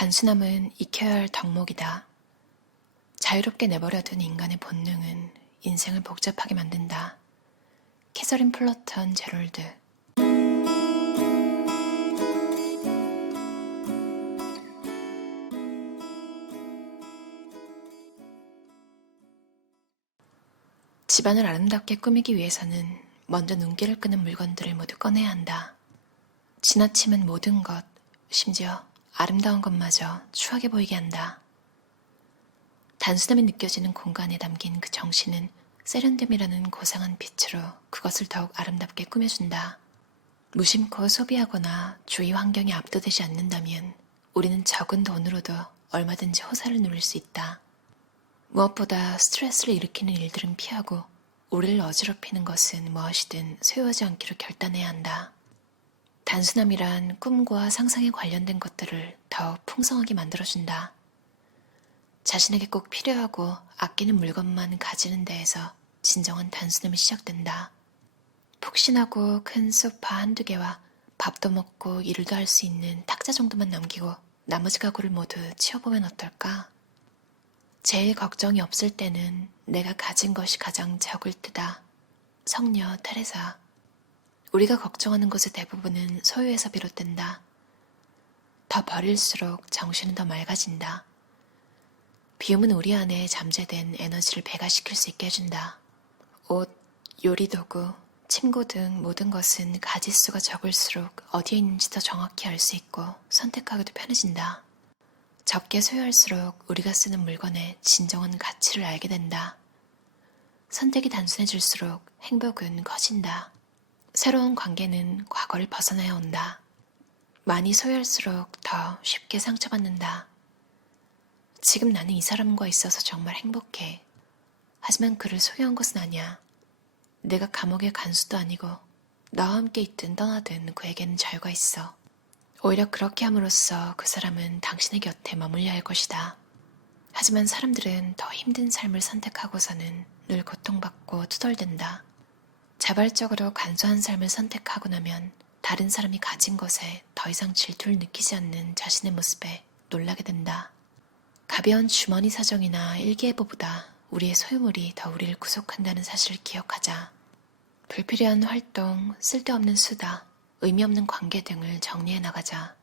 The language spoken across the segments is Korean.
단순함은 익혀야 할 덕목이다. 자유롭게 내버려둔 인간의 본능은 인생을 복잡하게 만든다. 캐서린 플러턴 제롤드. 집안을 아름답게 꾸미기 위해서는 먼저 눈길을 끄는 물건들을 모두 꺼내야 한다. 지나치면 모든 것, 심지어 아름다운 것마저 추하게 보이게 한다. 단순함이 느껴지는 공간에 담긴 그 정신은 세련됨이라는 고상한 빛으로 그것을 더욱 아름답게 꾸며준다. 무심코 소비하거나 주위 환경에 압도되지 않는다면 우리는 적은 돈으로도 얼마든지 호사를 누릴 수 있다. 무엇보다 스트레스를 일으키는 일들은 피하고 우리를 어지럽히는 것은 무엇이든 소유하지 않기로 결단해야 한다. 단순함이란 꿈과 상상에 관련된 것들을 더욱 풍성하게 만들어준다. 자신에게 꼭 필요하고 아끼는 물건만 가지는 데에서 진정한 단순함이 시작된다. 푹신하고 큰 소파 한두 개와 밥도 먹고 일도 할 수 있는 탁자 정도만 남기고 나머지 가구를 모두 치워보면 어떨까? 제일 걱정이 없을 때는 내가 가진 것이 가장 적을 때다. 성녀 테레사. 우리가 걱정하는 것의 대부분은 소유에서 비롯된다. 더 버릴수록 정신은 더 맑아진다. 비움은 우리 안에 잠재된 에너지를 배가시킬 수 있게 해준다. 옷, 요리도구, 침구 등 모든 것은 가짓수가 적을수록 어디에 있는지 더 정확히 알 수 있고 선택하기도 편해진다. 적게 소유할수록 우리가 쓰는 물건의 진정한 가치를 알게 된다. 선택이 단순해질수록 행복은 커진다. 새로운 관계는 과거를 벗어나야 온다. 많이 소유할수록 더 쉽게 상처받는다. 지금 나는 이 사람과 있어서 정말 행복해. 하지만 그를 소유한 것은 아니야. 내가 감옥의 간수도 아니고 나와 함께 있든 떠나든 그에게는 자유가 있어. 오히려 그렇게 함으로써 그 사람은 당신의 곁에 머물려야 할 것이다. 하지만 사람들은 더 힘든 삶을 선택하고서는 늘 고통받고 투덜댄다. 자발적으로 간소한 삶을 선택하고 나면 다른 사람이 가진 것에 더 이상 질투를 느끼지 않는 자신의 모습에 놀라게 된다. 가벼운 주머니 사정이나 일기예보보다 우리의 소유물이 더 우리를 구속한다는 사실을 기억하자. 불필요한 활동, 쓸데없는 수다, 의미 없는 관계 등을 정리해 나가자.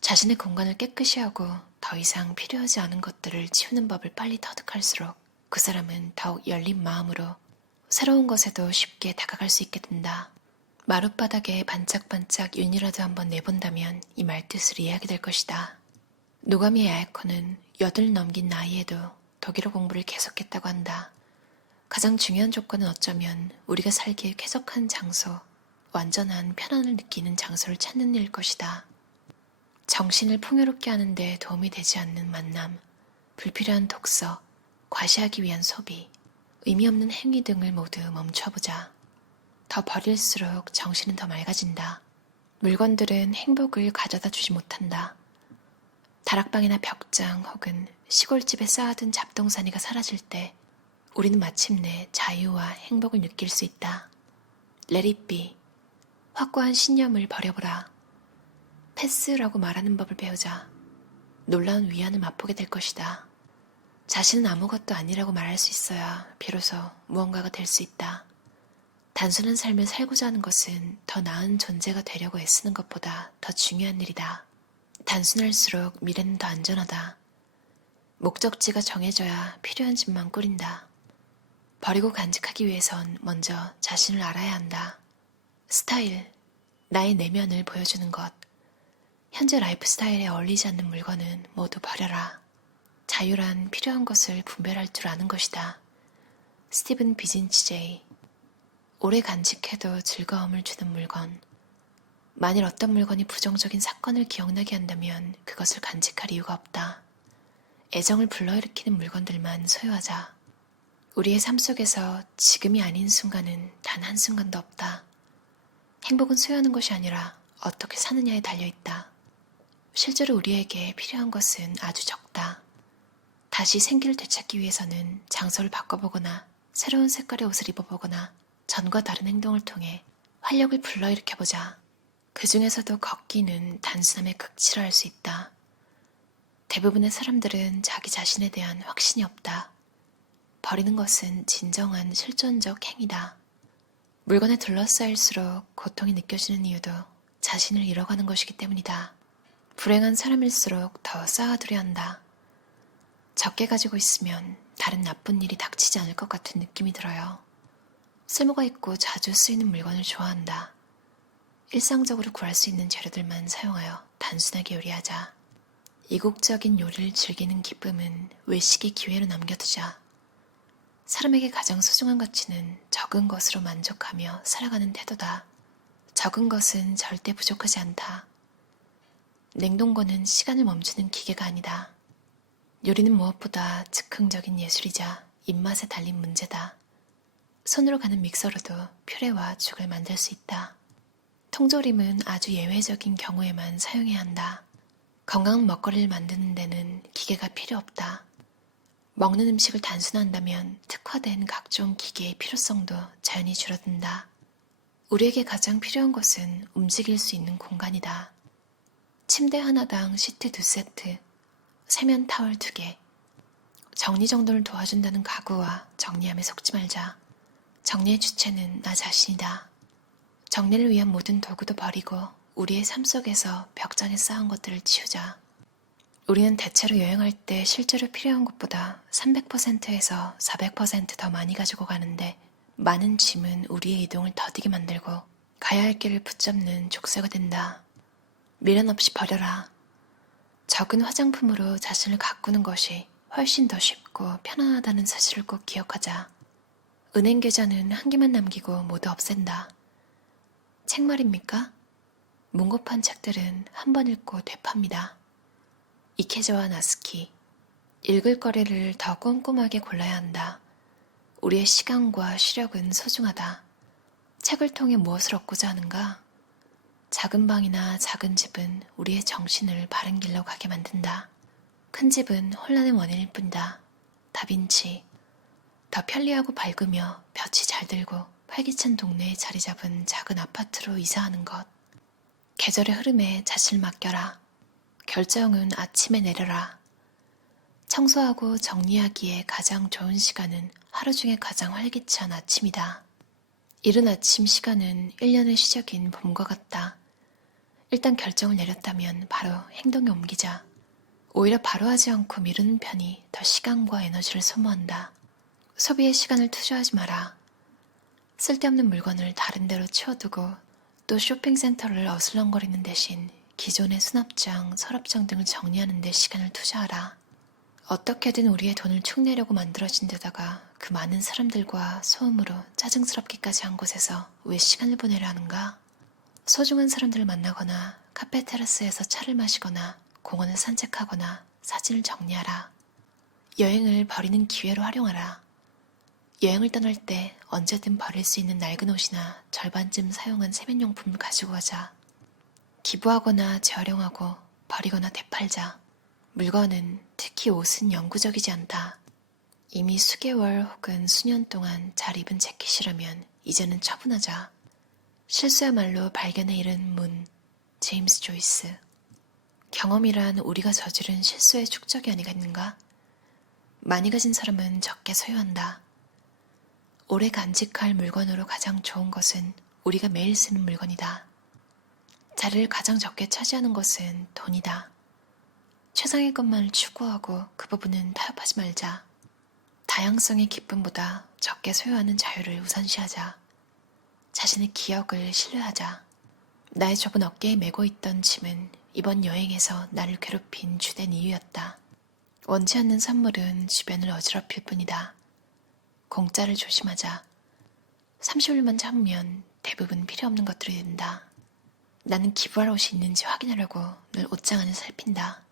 자신의 공간을 깨끗이 하고 더 이상 필요하지 않은 것들을 치우는 법을 빨리 터득할수록 그 사람은 더욱 열린 마음으로 새로운 것에도 쉽게 다가갈 수 있게 된다. 마룻바닥에 반짝반짝 윤이라도 한번 내본다면 이 말뜻을 이해하게 될 것이다. 노가미 야에코는 80 넘긴 나이에도 독일어 공부를 계속했다고 한다. 가장 중요한 조건은 어쩌면 우리가 살기에 쾌적한 장소, 완전한 편안을 느끼는 장소를 찾는 일일 것이다. 정신을 풍요롭게 하는 데 도움이 되지 않는 만남, 불필요한 독서, 과시하기 위한 소비, 의미 없는 행위 등을 모두 멈춰보자. 더 버릴수록 정신은 더 맑아진다. 물건들은 행복을 가져다 주지 못한다. 다락방이나 벽장 혹은 시골집에 쌓아둔 잡동사니가 사라질 때 우리는 마침내 자유와 행복을 느낄 수 있다. Let it be. 확고한 신념을 버려보라. 패스라고 말하는 법을 배우자. 놀라운 위안을 맛보게 될 것이다. 자신은 아무것도 아니라고 말할 수 있어야 비로소 무언가가 될 수 있다. 단순한 삶을 살고자 하는 것은 더 나은 존재가 되려고 애쓰는 것보다 더 중요한 일이다. 단순할수록 미래는 더 안전하다. 목적지가 정해져야 필요한 집만 꾸린다. 버리고 간직하기 위해선 먼저 자신을 알아야 한다. 스타일, 나의 내면을 보여주는 것. 현재 라이프 스타일에 어울리지 않는 물건은 모두 버려라. 자유란 필요한 것을 분별할 줄 아는 것이다. 스티븐 비진치. 오래 간직해도 즐거움을 주는 물건. 만일 어떤 물건이 부정적인 사건을 기억나게 한다면 그것을 간직할 이유가 없다. 애정을 불러일으키는 물건들만 소유하자. 우리의 삶 속에서 지금이 아닌 순간은 단 한순간도 없다. 행복은 소유하는 것이 아니라 어떻게 사느냐에 달려있다. 실제로 우리에게 필요한 것은 아주 적다. 다시 생기를 되찾기 위해서는 장소를 바꿔보거나 새로운 색깔의 옷을 입어보거나 전과 다른 행동을 통해 활력을 불러일으켜보자. 그 중에서도 걷기는 단순함의 극치라 할 수 있다. 대부분의 사람들은 자기 자신에 대한 확신이 없다. 버리는 것은 진정한 실존적 행위다. 물건에 둘러싸일수록 고통이 느껴지는 이유도 자신을 잃어가는 것이기 때문이다. 불행한 사람일수록 더 쌓아두려 한다. 적게 가지고 있으면 다른 나쁜 일이 닥치지 않을 것 같은 느낌이 들어요. 쓸모가 있고 자주 쓰이는 물건을 좋아한다. 일상적으로 구할 수 있는 재료들만 사용하여 단순하게 요리하자. 이국적인 요리를 즐기는 기쁨은 외식의 기회로 남겨두자. 사람에게 가장 소중한 가치는 적은 것으로 만족하며 살아가는 태도다. 적은 것은 절대 부족하지 않다. 냉동고는 시간을 멈추는 기계가 아니다. 요리는 무엇보다 즉흥적인 예술이자 입맛에 달린 문제다. 손으로 가는 믹서로도 퓨레와 죽을 만들 수 있다. 통조림은 아주 예외적인 경우에만 사용해야 한다. 건강한 먹거리를 만드는 데는 기계가 필요 없다. 먹는 음식을 단순화한다면 특화된 각종 기계의 필요성도 자연히 줄어든다. 우리에게 가장 필요한 것은 움직일 수 있는 공간이다. 침대 하나당 시트 2세트, 세면 타월 2개. 정리정돈을 도와준다는 가구와 정리함에 속지 말자. 정리의 주체는 나 자신이다. 정리를 위한 모든 도구도 버리고 우리의 삶 속에서 벽장에 쌓은 것들을 치우자. 우리는 대체로 여행할 때 실제로 필요한 것보다 300%에서 400% 더 많이 가지고 가는데 많은 짐은 우리의 이동을 더디게 만들고 가야 할 길을 붙잡는 족쇄가 된다. 미련 없이 버려라. 적은 화장품으로 자신을 가꾸는 것이 훨씬 더 쉽고 편안하다는 사실을 꼭 기억하자. 은행 계좌는 한 개만 남기고 모두 없앤다. 책 말입니까? 문고판 책들은 한 번 읽고 되팝니다. 이케저와 나스키. 읽을 거리를 더 꼼꼼하게 골라야 한다. 우리의 시간과 시력은 소중하다. 책을 통해 무엇을 얻고자 하는가? 작은 방이나 작은 집은 우리의 정신을 바른 길로 가게 만든다. 큰 집은 혼란의 원인일 뿐이다. 다빈치. 더 편리하고 밝으며 볕이 잘 들고 활기찬 동네에 자리 잡은 작은 아파트로 이사하는 것. 계절의 흐름에 자신을 맡겨라. 결정은 아침에 내려라. 청소하고 정리하기에 가장 좋은 시간은 하루 중에 가장 활기찬 아침이다. 이른 아침 시간은 1년의 시작인 봄과 같다. 일단 결정을 내렸다면 바로 행동에 옮기자. 오히려 바로 하지 않고 미루는 편이 더 시간과 에너지를 소모한다. 소비에 시간을 투자하지 마라. 쓸데없는 물건을 다른 데로 치워두고 또 쇼핑센터를 어슬렁거리는 대신 기존의 수납장, 서랍장 등을 정리하는 데 시간을 투자하라. 어떻게든 우리의 돈을 축내려고 만들어진 데다가 그 많은 사람들과 소음으로 짜증스럽기까지 한 곳에서 왜 시간을 보내려 하는가? 소중한 사람들을 만나거나 카페 테라스에서 차를 마시거나 공원을 산책하거나 사진을 정리하라. 여행을 버리는 기회로 활용하라. 여행을 떠날 때 언제든 버릴 수 있는 낡은 옷이나 절반쯤 사용한 세면용품을 가지고 가자. 기부하거나 재활용하고 버리거나 되팔자. 물건은, 특히 옷은 영구적이지 않다. 이미 수개월 혹은 수년 동안 잘 입은 재킷이라면 이제는 처분하자. 실수야말로 발견에 이른 문, 제임스 조이스. 경험이란 우리가 저지른 실수의 축적이 아니겠는가? 많이 가진 사람은 적게 소유한다. 오래 간직할 물건으로 가장 좋은 것은 우리가 매일 쓰는 물건이다. 자리를 가장 적게 차지하는 것은 돈이다. 최상의 것만을 추구하고 그 부분은 타협하지 말자. 다양성의 기쁨보다 적게 소유하는 자유를 우선시하자. 자신의 기억을 신뢰하자. 나의 좁은 어깨에 메고 있던 짐은 이번 여행에서 나를 괴롭힌 주된 이유였다. 원치 않는 선물은 주변을 어지럽힐 뿐이다. 공짜를 조심하자. 30일만 참으면 대부분 필요 없는 것들이 된다. 나는 기부할 옷이 있는지 확인하려고 늘 옷장 안을 살핀다.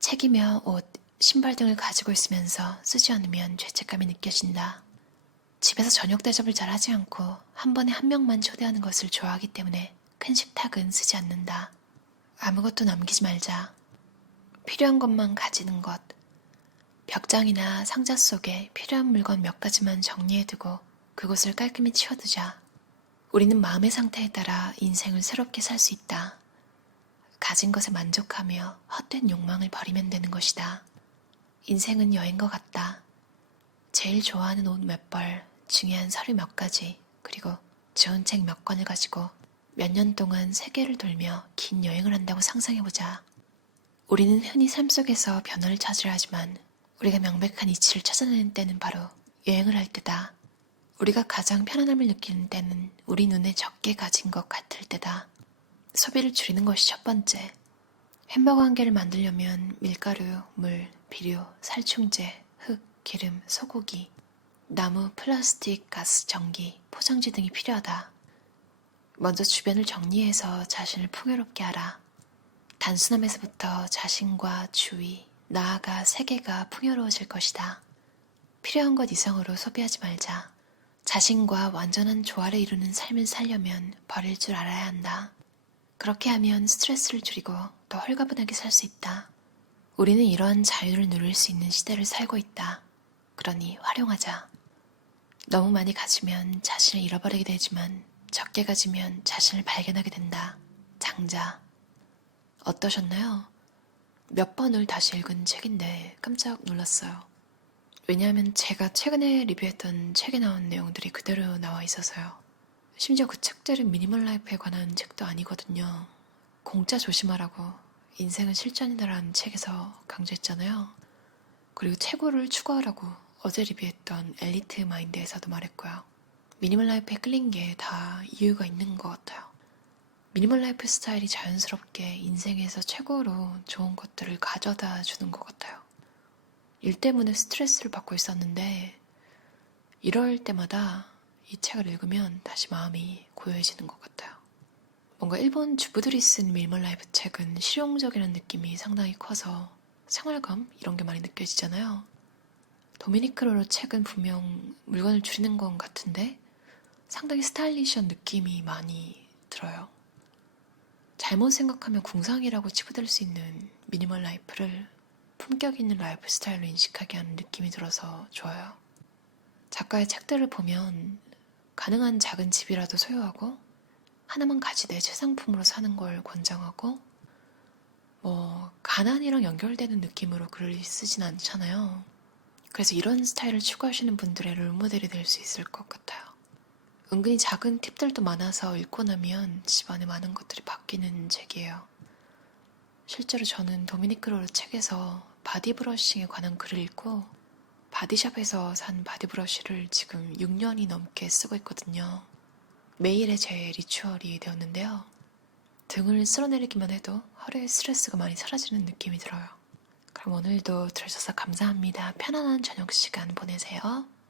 책이며 옷, 신발 등을 가지고 있으면서 쓰지 않으면 죄책감이 느껴진다. 집에서 저녁 대접을 잘 하지 않고 한 번에 한 명만 초대하는 것을 좋아하기 때문에 큰 식탁은 쓰지 않는다. 아무것도 남기지 말자. 필요한 것만 가지는 것. 벽장이나 상자 속에 필요한 물건 몇 가지만 정리해두고 그곳을 깔끔히 치워두자. 우리는 마음의 상태에 따라 인생을 새롭게 살 수 있다. 가진 것에 만족하며 헛된 욕망을 버리면 되는 것이다. 인생은 여행과 같다. 제일 좋아하는 옷 몇 벌, 중요한 서류 몇 가지, 그리고 좋은 책 몇 권을 가지고 몇 년 동안 세계를 돌며 긴 여행을 한다고 상상해보자. 우리는 흔히 삶 속에서 변화를 찾으려 하지만 우리가 명백한 이치를 찾아내는 때는 바로 여행을 할 때다. 우리가 가장 편안함을 느끼는 때는 우리 눈에 적게 가진 것 같을 때다. 소비를 줄이는 것이 첫 번째. 햄버거 한 개를 만들려면 밀가루, 물, 비료, 살충제, 흙, 기름, 소고기, 나무, 플라스틱, 가스, 전기, 포장지 등이 필요하다. 먼저 주변을 정리해서 자신을 풍요롭게 하라. 단순함에서부터 자신과 주위, 나아가 세계가 풍요로워질 것이다. 필요한 것 이상으로 소비하지 말자. 자신과 완전한 조화를 이루는 삶을 살려면 버릴 줄 알아야 한다. 그렇게 하면 스트레스를 줄이고 더 홀가분하게 살 수 있다. 우리는 이러한 자유를 누릴 수 있는 시대를 살고 있다. 그러니 활용하자. 너무 많이 가지면 자신을 잃어버리게 되지만 적게 가지면 자신을 발견하게 된다. 장자. 어떠셨나요? 몇 번을 다시 읽은 책인데 깜짝 놀랐어요. 왜냐하면 제가 최근에 리뷰했던 책에 나온 내용들이 그대로 나와 있어서요. 심지어 그 책들은 미니멀 라이프에 관한 책도 아니거든요. 공짜 조심하라고 인생은 실전이다라는 책에서 강조했잖아요. 그리고 최고를 추구하라고 어제 리뷰했던 엘리트 마인드에서도 말했고요. 미니멀 라이프에 끌린 게 다 이유가 있는 것 같아요. 미니멀 라이프 스타일이 자연스럽게 인생에서 최고로 좋은 것들을 가져다 주는 것 같아요. 일 때문에 스트레스를 받고 있었는데 이럴 때마다 이 책을 읽으면 다시 마음이 고요해지는 것 같아요. 뭔가 일본 주부들이 쓴 미니멀 라이프 책은 실용적이라는 느낌이 상당히 커서 생활감 이런 게 많이 느껴지잖아요. 도미니크 로로 책은 분명 물건을 줄이는 건 같은데 상당히 스타일리시한 느낌이 많이 들어요. 잘못 생각하면 궁상이라고 치부될 수 있는 미니멀 라이프를 품격 있는 라이프 스타일로 인식하게 하는 느낌이 들어서 좋아요. 작가의 책들을 보면 가능한 작은 집이라도 소유하고 하나만 가지되 최상품으로 사는 걸 권장하고 가난이랑 연결되는 느낌으로 글을 쓰진 않잖아요. 그래서 이런 스타일을 추구하시는 분들의 롤모델이 될 수 있을 것 같아요. 은근히 작은 팁들도 많아서 읽고 나면 집안에 많은 것들이 바뀌는 책이에요. 실제로 저는 도미니크 로르 책에서 바디 브러싱에 관한 글을 읽고 바디샵에서 산 바디 브러쉬를 지금 6년이 넘게 쓰고 있거든요. 매일의 제 리추얼이 되었는데요. 등을 쓸어내리기만 해도 하루의 스트레스가 많이 사라지는 느낌이 들어요. 그럼 오늘도 들으셔서 감사합니다. 편안한 저녁 시간 보내세요.